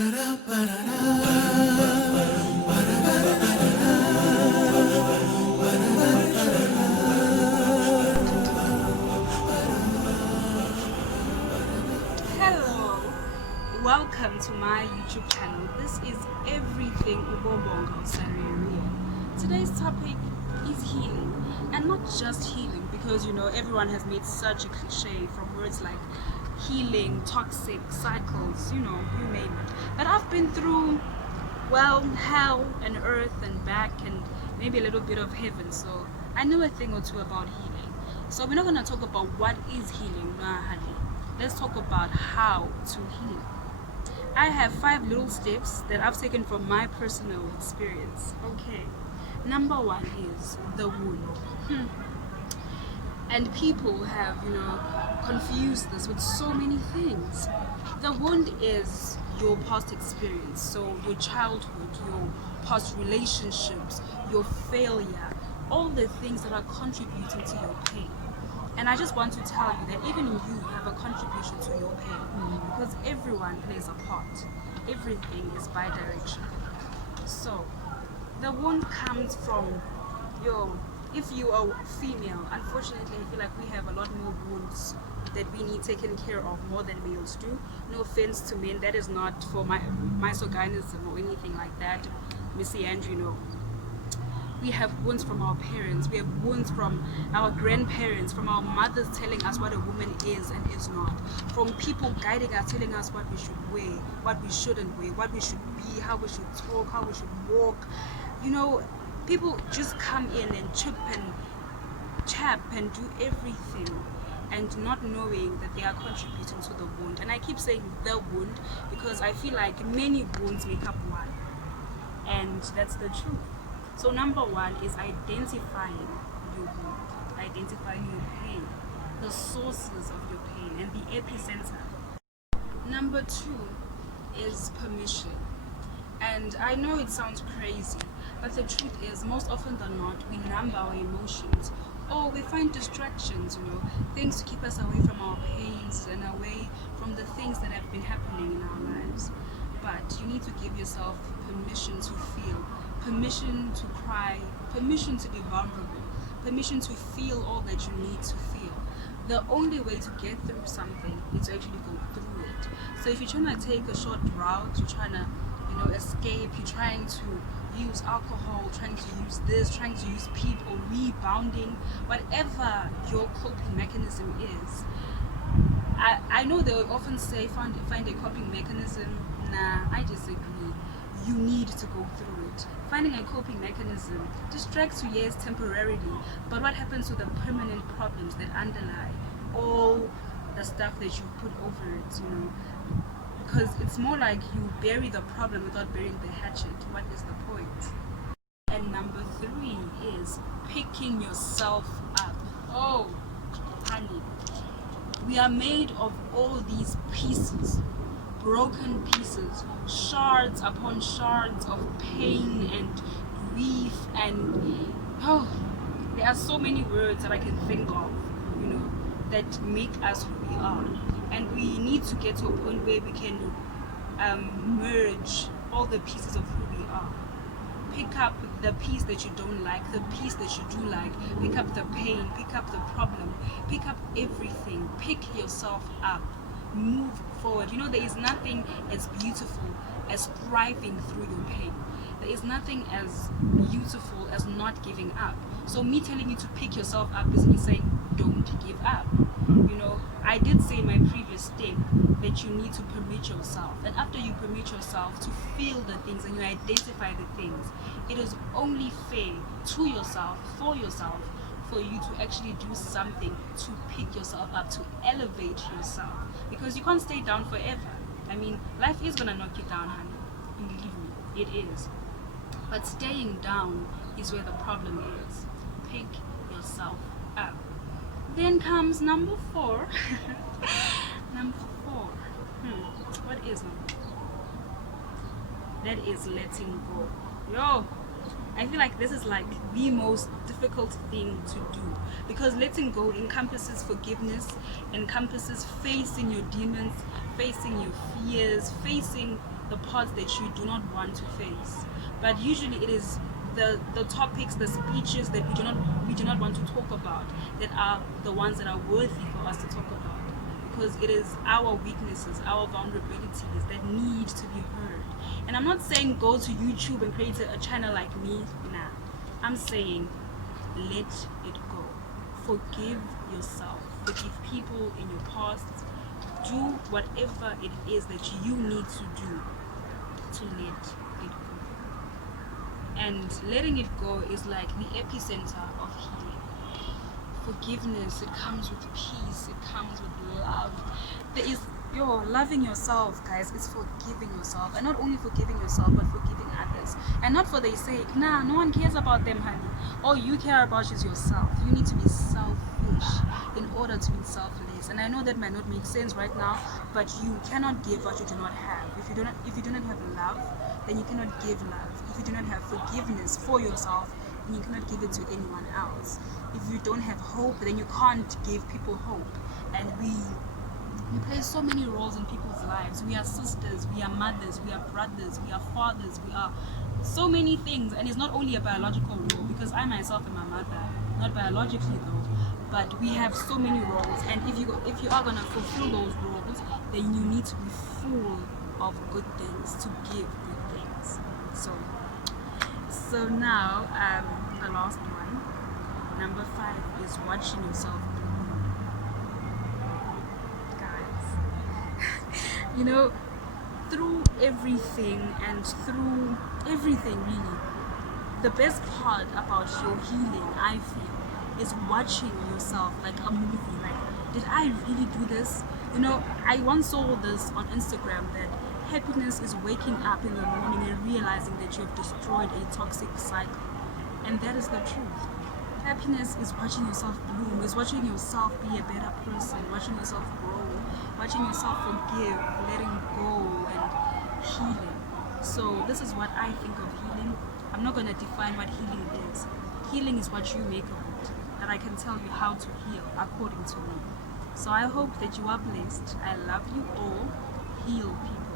Hello, welcome to my YouTube channel. This is Everything Ubobongo Sareria. Today's topic is healing, and not just healing, because everyone has made such a cliche from words like healing, toxic cycles, you name it. But I've been through, well, hell and earth and back and maybe a little bit of heaven, so I know a thing or two about healing. So we're not going to talk about what is healing, nah, honey. Let's talk about how to heal. I have 5 little steps that I've taken from my personal experience. Okay, number 1 is the wound. And people have, confused this with so many things. The wound is your past experience, so your childhood, your past relationships, your failure, all the things that are contributing to your pain. And I just want to tell you that even you have a contribution to your pain, because everyone plays a part. Everything is bi-directional. So the wound comes from if you are female, unfortunately I feel like we have a lot more wounds that we need taken care of more than males do. No offense to men, that is not for my misogynism or anything like that. Missy Andrew, no. We have wounds from our parents, we have wounds from our grandparents, from our mothers telling us what a woman is and is not, from people guiding us, telling us what we should wear, what we shouldn't wear, what we should be, how we should talk, how we should walk. People just come in and chip and chap and do everything and not knowing that they are contributing to the wound. And I keep saying the wound because I feel like many wounds make up one, and that's the truth. So number 1 is identifying your wound, identifying your pain, the sources of your pain and the epicenter. Number 2 is permission. And I know it sounds crazy, but the truth is, most often than not, we numb our emotions, or we find distractions, things to keep us away from our pains and away from the things that have been happening in our lives. But you need to give yourself permission to feel, permission to cry, permission to be vulnerable, permission to feel all that you need to feel. The only way to get through something is to actually go through it. So if you're trying to take a short route, you're trying to escape, you're trying to use alcohol, trying to use this, trying to use people, rebounding, whatever your coping mechanism is. I know they will often say find a coping mechanism. Nah, I disagree. You need to go through it. Finding a coping mechanism distracts you, yes, temporarily, but what happens to the permanent problems that underlie all the stuff that you put over it, because it's more like you bury the problem without burying the hatchet. What is the point? And number 3 is picking yourself up. Oh, honey, we are made of all these pieces, broken pieces, shards upon shards of pain and grief, and there are so many words that I can think of, that make us who we are. And we need to get to a point where we can merge all the pieces of who we are. Pick up the piece that you don't like, the piece that you do like, pick up the pain, pick up the problem, pick up everything, pick yourself up, move forward. There is nothing as beautiful as thriving through your pain. There is nothing as beautiful as not giving up. So me telling you to pick yourself up is me saying don't give up. I did say in my previous step that you need to permit yourself, and after you permit yourself to feel the things and you identify the things, it is only fair to yourself, for you to actually do something to pick yourself up, to elevate yourself, because you can't stay down forever. Life is gonna knock you down, honey, believe me, it is. But staying down is where the problem is. Pick yourself up. Then comes number 4. Number 4. What is number 4? That is letting go. I feel like this is like the most difficult thing to do, because letting go encompasses forgiveness, encompasses facing your demons, facing your fears, facing the parts that you do not want to face. But usually it is the topics, the speeches that we do not want to talk about that are the ones that are worthy for us to talk about, because it is our weaknesses, our vulnerabilities that need to be heard. And I'm not saying go to YouTube and create a channel like me. Nah. I'm saying let it go. Forgive yourself. Forgive people in your past. Do whatever it is that you need to do to let it go. And letting it go is like the epicenter of healing. Forgiveness, it comes with peace, it comes with love. There is loving yourself, guys. It's forgiving yourself, and not only forgiving yourself but forgiving others, and not for their sake. Nah, no one cares about them, honey. All you care about is yourself. You need to be selfish in order to be selfless. And I know that might not make sense right now, but you cannot give what you do not have. If you do not have love, then you cannot give love. If you do not have forgiveness for yourself, then you cannot give it to anyone else. If you don't have hope, then you can't give people hope. And we play so many roles in people's lives. We are sisters, we are mothers, we are brothers, we are fathers, we are so many things. And it's not only a biological role, because I myself am a mother, not biologically though, but we have so many roles. And if you are gonna fulfill those roles, then you need to be full of good things, to give good things. So now the last one, number 5, is watching yourself bloom. You know, through everything really, the best part about your healing, I feel, is watching yourself like a movie. Like, did I really do this? You know, I once saw this on Instagram, that happiness is waking up in the morning and realizing that you have destroyed a toxic cycle. And that is the truth. Happiness is watching yourself bloom, is watching yourself be a better person, watching yourself grow, watching yourself forgive, letting go, and healing. So this is what I think of healing. I'm not going to define what healing is. Healing is what you make of it. That I can tell you how to heal according to me. So I hope that you are blessed. I love you all. Heal people.